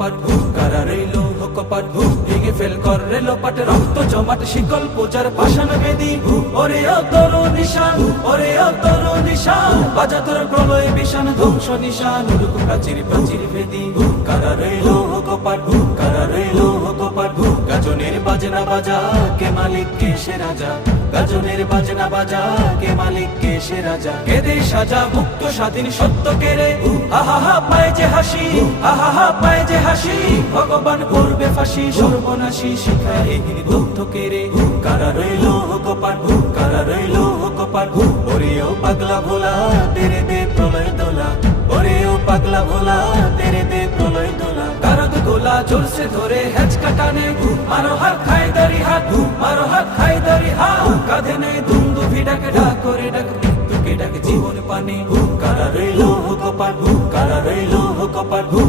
কপাট কারা রইল কপাট ভেঙে ফেল কর রেল পাট রক্ত জমাট শিকল পূজার পাষাণ বেদি ওরে অতর নিশান ওরে অতর নিশান বাজা তোর প্রলয় বিশান ধ্বংস নিশান উড়ুক প্রাচীর প্রাচীর ভেদি কারা রইল কপাট কারা রইল কপাট গাজনের বাজনা বাজা কে মালিক কে সে রাজা গাজনের বাজনা বাজা কে মালিক কে সে রাজা কেদে সাজা মুক্ত স্বাধীন সত্য কেড়ে আহা পায় যে হাসি আহা পায় যে হাসি ভগবান করবে ফাঁসি সর্বনাশী শিখায় এগিয়ে দগ্ধ কেড়ে কারা রইল কপাট কারা রইল কপাট ওরেও পাগলা ভোলা তেরে দে প্রলয় দোলা ওরেও পাগলা ভোলা তেরে দে প্রলয় দোলা কারদ গোলা জোরসে ধরে হেঁচ কাটানে মারো হাত খায় দারি হাত মারো হাত খায় দারি হাত কাঁধে নেই দুন্দু ভিড়াকে ডাক করে ডাক মৃত্যুকে ডাক জীবন পানে কারা রইল কপাট কারা রইল কপাট